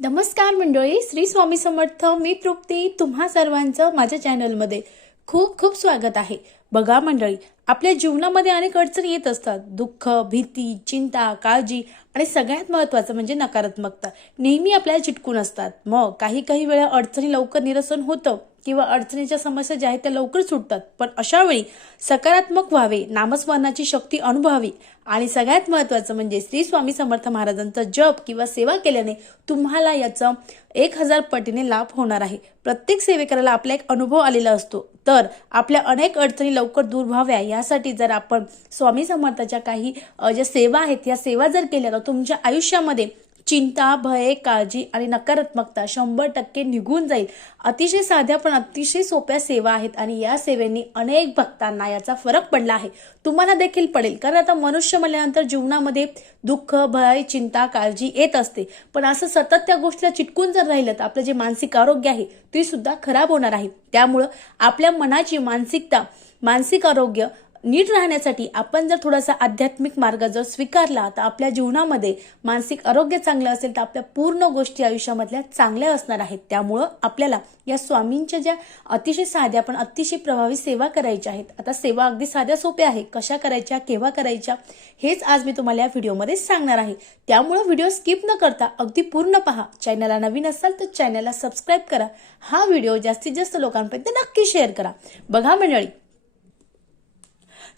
नमस्कार मंडळी श्री स्वामी समर्थ मी तृप्ती तुम्हा सर्वांचं माझ्या चॅनलमध्ये खूप खूप स्वागत आहे. बघा मंडळी आपल्या जीवनामध्ये अनेक अडचणी येत असतात. दुःख भीती चिंता काळजी आणि सगळ्यात महत्त्वाचं म्हणजे नकारात्मकता. नेहमी आपल्याला चिटकून असतात. मग काही काही वेळा अडचणी लवकर निरसन होतं किंवा अडचणीच्या समस्या ज्या आहेत त्या लवकर सुटतात. पण अशा वेळी सकारात्मक व्हावे नामस्मरणाची शक्ती अनुभवावी आणि सगळ्यात महत्त्वाचं म्हणजे श्री स्वामी समर्थ महाराजांचा जप किंवा सेवा केल्याने तुम्हाला याचं एक हजार पटीने लाभ होणार आहे. प्रत्येक सेवेकराला आपला एक अनुभव आलेला असतो. तर आपल्या अनेक अडचणी लवकर दूर व्हाव्या. यासाठी जर आपण स्वामी समर्थाच्या काही ज्या सेवा आहेत या सेवा जर केल्या तर तुमच्या आयुष्यामध्ये चिंता भय काळजी आणि नकारात्मकता शंभर टक्के निघून जाईल. अतिशय साध्या पण अतिशय सोप्या सेवा आहेत आणि या सेवेंनी अनेक भक्तांना याचा फरक पडला आहे. तुम्हाला देखील पडेल. कारण आता मनुष्य म्हणल्यानंतर जीवनामध्ये दुःख भय चिंता काळजी येत असते. पण असं सतत त्या गोष्टीला चिटकून जर राहिलं तर आपलं जे मानसिक आरोग्य आहे ते सुद्धा खराब होणार आहे. त्यामुळं आपल्या मनाची मानसिकता मानसिक आरोग्य नीट राहण्यासाठी आपण जर थोडासा आध्यात्मिक मार्ग जर स्वीकारला तर आपल्या जीवनामध्ये मानसिक आरोग्य चांगलं असेल तर आपल्या पूर्ण गोष्टी आयुष्यामधल्या चांगल्या असणार आहेत. त्यामुळं आपल्याला या स्वामींच्या ज्या अतिशय साध्या पण अतिशय प्रभावी सेवा करायच्या आहेत. आता सेवा अगदी साध्या सोप्या आहे कशा करायच्या केव्हा करायच्या हेच आज मी तुम्हाला या व्हिडिओमध्ये सांगणार आहे. त्यामुळं व्हिडिओ स्किप न करता अगदी पूर्ण पहा. चॅनलला नवीन असाल तर चॅनलला सबस्क्राईब करा. हा व्हिडिओ जास्तीत जास्त लोकांपर्यंत नक्की शेअर करा. बघा मंडळी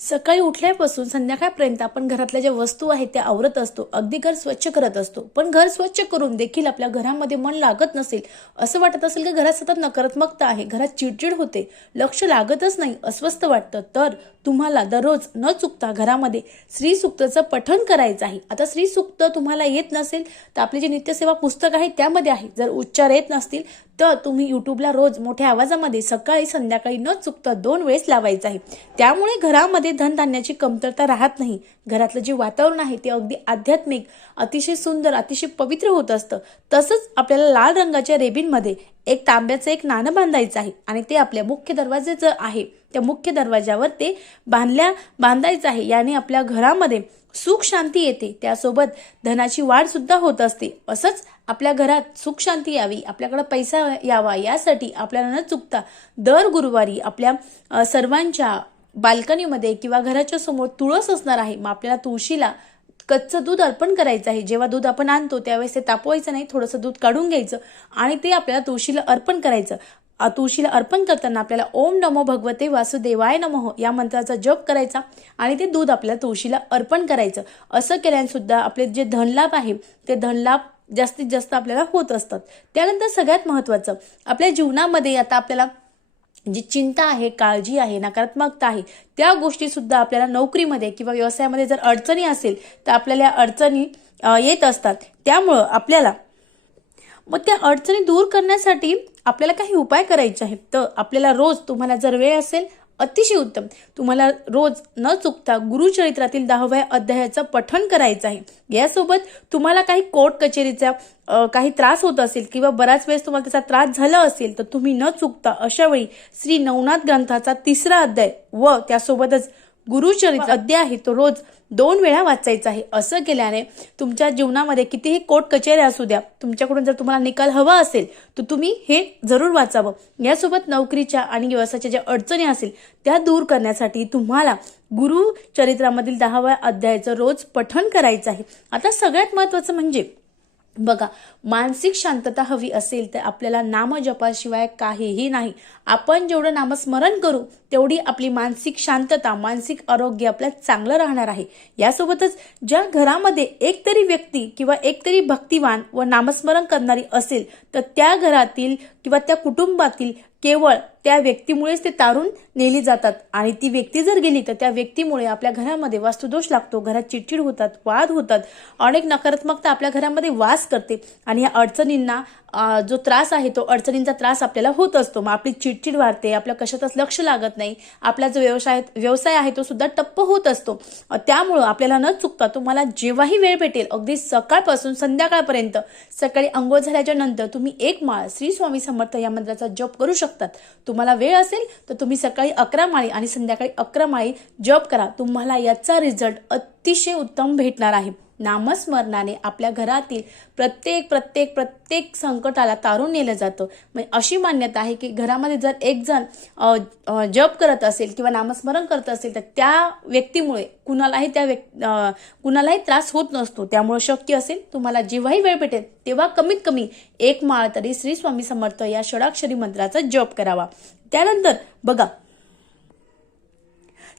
सकाळी उठल्यापासून संध्याकाळपर्यंत आपण घरातल्या ज्या वस्तू आहेत त्या आवरत असतो अगदी घर स्वच्छ करत असतो. पण घर स्वच्छ करून देखील आपल्या घरामध्ये मन लागत नसेल असं वाटत असेल की घरात सतत नकारात्मकता आहे घरात चिडचिड होते लक्ष लागतच नाही अस्वस्थ वाटतं. तर तुम्हाला दररोज न चुकता घरामध्ये श्री सुक्तचं पठण करायचं आहे. आता श्री सुक्त तुम्हाला येत नसेल तर आपली जी नित्यसेवा पुस्तक आहे त्यामध्ये आहे. जर उच्चार येत नसतील तर तुम्ही यूट्यूबला रोज मोठ्या आवाजामध्ये सकाळी संध्याकाळी न चुकता दोन वेळेस लावायचं आहे. त्यामुळे घरामध्ये धनधान्याची कमतरता राहत नाही. घरातलं जे वातावरण आहे ते अगदी आध्यात्मिक अतिशय सुंदर अतिशय पवित्र होत असतं. तसंच आपल्याला लाल रंगाच्या रेबीनमध्ये एक तांब्याचं एक नाणं बांधायचं आहे आणि ते आपल्या मुख्य दरवाजेचं आहे. त्या मुख्य दरवाजावर ते बांधल्या बांधायचं आहे. याने आपल्या घरामध्ये सुख शांती येते. त्यासोबत धनाची वाढ सुद्धा होत असते. असंच आपल्या घरात सुख शांती यावी आपल्याकडे पैसा यावा यासाठी आपल्याला न चुकता दर गुरुवारी आपल्या सर्वांच्या बाल्कनीमध्ये किंवा घराच्या समोर तुळस असणार आहे. मग आपल्याला तुळशीला कच्चं दूध अर्पण करायचं आहे. जेव्हा दूध आपण आणतो त्यावेळेस ते तापवायचं नाही. थोडंसं दूध काढून घ्यायचं आणि ते आपल्याला तुळशीला अर्पण करायचं. तुळशीला अर्पण करताना आपल्याला ओम नमो भगवते वासुदेवाय नमो या मंत्राचा जप करायचा आणि ते दूध आपल्याला तुळशीला अर्पण करायचं. असं केल्याने सुद्धा आपले जे धनलाभ आहे ते धनलाभ जास्तीत जास्त आपल्याला होत असतात. त्यानंतर सगळ्यात महत्त्वाचं आपल्या जीवनामध्ये आता आपल्याला जी चिंता आहे काळजी आहे नकारात्मकता आहे त्या गोष्टीसुद्धा आपल्याला नोकरीमध्ये किंवा व्यवसायामध्ये जर अडचणी असेल तर आपल्याला या अडचणी येत असतात. त्यामुळं आपल्याला मग त्या अडचणी दूर करण्यासाठी आपल्याला काही उपाय करायचे आहेत. तर आपल्याला रोज तुम्हाला जर वेळ असेल अतिशय उत्तम. तुम्हाला रोज न चुकता गुरुचरित्रातील दहाव्या अध्यायाचं पठण करायचं आहे. यासोबत तुम्हाला काही कोर्ट कचेरीचा काही त्रास होत असेल किंवा बराच वेळेस तुम्हाला त्याचा त्रास झाला असेल तर तुम्ही न चुकता अशा वेळी श्री नवनाथ ग्रंथाचा तिसरा अध्याय व त्यासोबतच गुरुचरित्र अध्याय आहे तो रोज दोन वेळा वाचायचा आहे. असं केल्याने तुमच्या जीवनामध्ये कितीही कोर्ट कचेऱ्या असू द्या तुमच्याकडून जर तुम्हाला निकाल हवा असेल तर तुम्ही हे जरूर वाचावं. यासोबत नोकरीच्या आणि व्यवसायाच्या ज्या अडचणी असेल त्या दूर करण्यासाठी तुम्हाला गुरु चरित्रामधील दहाव्या अध्यायाचं रोज पठण करायचं आहे. आता सगळ्यात महत्वाचं म्हणजे बघा मानसिक शांतता हवी असेल तर आपल्याला नामजपाशिवाय काहीही नाही. आपण जेवढं नामस्मरण करू तेवढी आपली मानसिक शांतता मानसिक आरोग्य आपल्या चांगलं राहणार आहे. यासोबतच ज्या घरामध्ये एक तरी व्यक्ती किंवा एक तरी भक्तिवान व नामस्मरण करणारी असेल तर त्या घरातील किंवा त्या कुटुंबातील केवळ त्या व्यक्तीमुळेच ते तारून नेली जातात. आणि ती व्यक्ती जर गेली तर त्या व्यक्तीमुळे आपल्या घरामध्ये वास्तुदोष लागतो. घरात चिडचिड होतात वाद होतात. अनेक नकारात्मकता आपल्या घरामध्ये वास करते. आणि या अडचणींना जो त्रास आहे तो अडचणींचा त्रास आपल्याला होत असतो. मग आपली चिडचिड वाढते आपल्या कशातच लक्ष लागत नाही आपला जो व्यवसाय व्यवसाय आहे तो सुद्धा टप्प होत असतो. त्यामुळं आपल्याला न चुकता तुम्हाला जेव्हाही वेळ भेटेल अगदी सकाळपासून संध्याकाळपर्यंत सकाळी अंघोळ झाल्याच्यानंतर तुम्ही एक माळ श्री स्वामी समर्थ या मंत्राचा जप करू शकतात. तुम्हाला वेळ असेल तर तुम्ही सकाळी अकरा माळी आणि संध्याकाळी अकरा माळी जप करा. तुम्हाला याचा रिझल्ट अतिशय उत्तम भेटणार आहे. नामस्मरणाने आपल्या घरातील प्रत्येक प्रत्येक प्रत्येक संकटाला तारून नेलं जातं. म्हणजे अशी मान्यता आहे की घरामध्ये जर एक जण जप करत असेल किंवा नामस्मरण करत असेल तर त्या व्यक्तीमुळे कुणालाही त्या व्यक् कुणालाही त्रास होत नसतो. त्यामुळे शक्य असेल तुम्हाला जेव्हाही वेळ भेटेल तेव्हा कमीत कमी एक माळ तरी श्री स्वामी समर्थ या षडाक्षरी मंत्राचा जप करावा. त्यानंतर बघा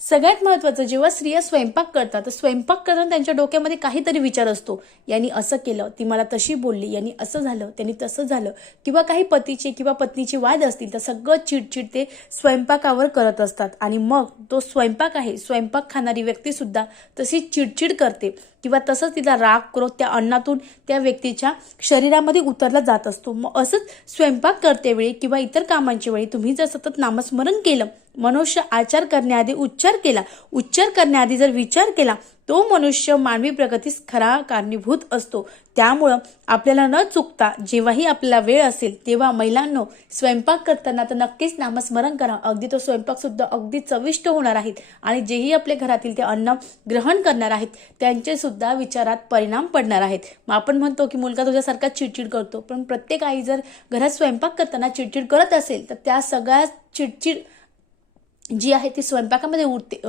सगळ्यात महत्त्वाचं जेव्हा स्त्रिया स्वयंपाक करतात तर स्वयंपाक करताना त्यांच्या डोक्यामध्ये काहीतरी विचार असतो. यांनी असं केलं ती मला तशी बोलली यांनी असं झालं त्यांनी तसं झालं. किंवा काही पतीचे किंवा पत्नीचे वाद असतील तर सगळं चिडचिड ते स्वयंपाकावर करत असतात. आणि मग तो स्वयंपाक आहे स्वयंपाक खाणारी व्यक्तीसुद्धा तशी चिडचिड करते. किंवा तसंच तिला राग क्रोध त्या अन्नातून त्या व्यक्तीच्या शरीरामध्ये उतरला जात असतो. मग असंच स्वयंपाक करते वेळी किंवा इतर कामांच्या वेळी तुम्ही जर सतत नामस्मरण केलं मनुष्य आचार करण्याआधी उच्चार केला. उच्चार करण्याआधी जर विचार केला तो मनुष्य मानवी प्रगतीस खरा कारणीभूत असतो. त्यामुळं आपल्याला न चुकता जेव्हाही आपल्याला वेळ असेल तेव्हा महिलांनो स्वयंपाक करताना तर नक्कीच नामस्मरण करा. अगदी तो स्वयंपाक सुद्धा अगदी चविष्ट होणार आहेत आणि जेही आपल्या घरातील ते अन्न ग्रहण करणार आहेत त्यांचे सुद्धा विचारात परिणाम पडणार आहेत. मग आपण म्हणतो की मुलगा तुझ्यासारखा चिडचिड करतो पण प्रत्येक आई जर घरात स्वयंपाक करताना चिडचिड करत असेल तर त्या सगळ्या चिडचिड जी आहे ती स्वयंपाकामध्ये उरते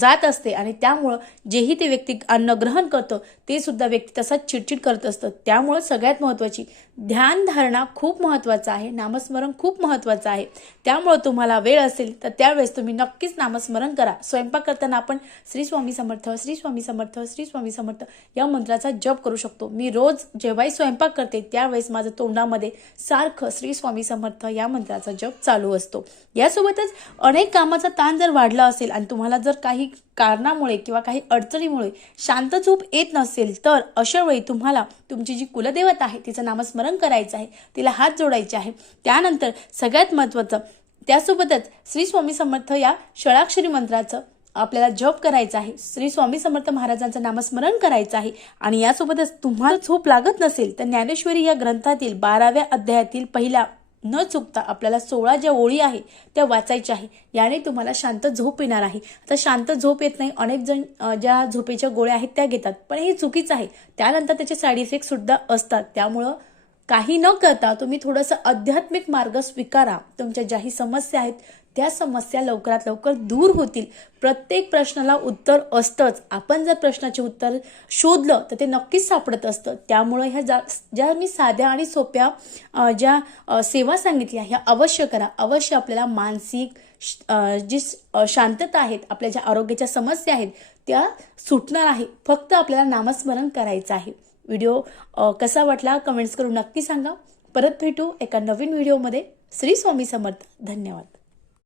जात असते आणि त्यामुळं जेही ते व्यक्ती अन्न ग्रहण करतं ते सुद्धा व्यक्ती तसाच चिडचिड करत असतं. त्यामुळं सगळ्यात महत्त्वाची ध्यानधारणा खूप महत्त्वाचं आहे नामस्मरण खूप महत्त्वाचं आहे. त्यामुळं तुम्हाला वेळ असेल तर त्यावेळेस तुम्ही नक्कीच नामस्मरण करा. स्वयंपाक करताना आपण श्री स्वामी समर्थ श्री स्वामी समर्थ श्री स्वामी समर्थ या मंत्राचा जप करू शकतो. मी रोज जेव्हाही स्वयंपाक करते त्यावेळेस माझं तोंडामध्ये सारखं श्री स्वामी समर्थ या मंत्राचा जप चालू असतो. यासोबतच अनेक कामाचा ताण जर वाढला असेल आणि तुम्हाला जर काही कारणामुळे किंवा काही अडचणीमुळे शांत झोप येत नसेल तर अशा वेळी तुम्हाला तुमची जी कुलदेवता आहे तिचं नामस्मरण स्मरण करायचं आहे तिला हात जोडायचे आहे. त्यानंतर सगळ्यात महत्त्वाचं त्यासोबतच श्री स्वामी समर्थ या षडाक्षरी मंत्राचं आपल्याला जप करायचा आहे. श्री स्वामी समर्थ महाराजांचं नामस्मरण करायचं आहे आणि यासोबतच तुम्हाला झोप लागत नसेल तर ज्ञानेश्वरी या ग्रंथातील बाराव्या अध्यायातील पहिल्या न चुकता आपल्याला सोळा ज्या ओळी आहे त्या वाचायच्या आहे. याने तुम्हाला शांत झोप येणार आहे. आता शांत झोप येत नाही अनेक जण ज्या झोपेच्या गोळ्या आहेत त्या घेतात पण हे चुकीचं आहे. त्यानंतर त्याचे साईड इफेक्ट सुद्धा असतात. त्यामुळं काही न करता तुम्ही थोडंसं आध्यात्मिक मार्ग स्वीकारा. तुमच्या ज्याही समस्या आहेत त्या समस्या लवकरात लवकर दूर होतील. प्रत्येक प्रश्नाला उत्तर असतंच. आपण जर प्रश्नाचे उत्तर शोधलं तर ते नक्कीच सापडत असतं. त्यामुळं ह्या जा ज्या मी साध्या आणि सोप्या ज्या सेवा सांगितल्या ह्या अवश्य करा. अवश्य आपल्याला मानसिक श- जी शांतता आहेत आपल्या ज्या आरोग्याच्या समस्या आहेत त्या सुटणार आहे. फक्त आपल्याला नामस्मरण करायचं आहे. व्हिडिओ कसा वाटला कमेंट्स करून नक्की सांगा. परत भेटू एका नवीन व्हिडिओमध्ये. श्री स्वामी समर्थ. धन्यवाद.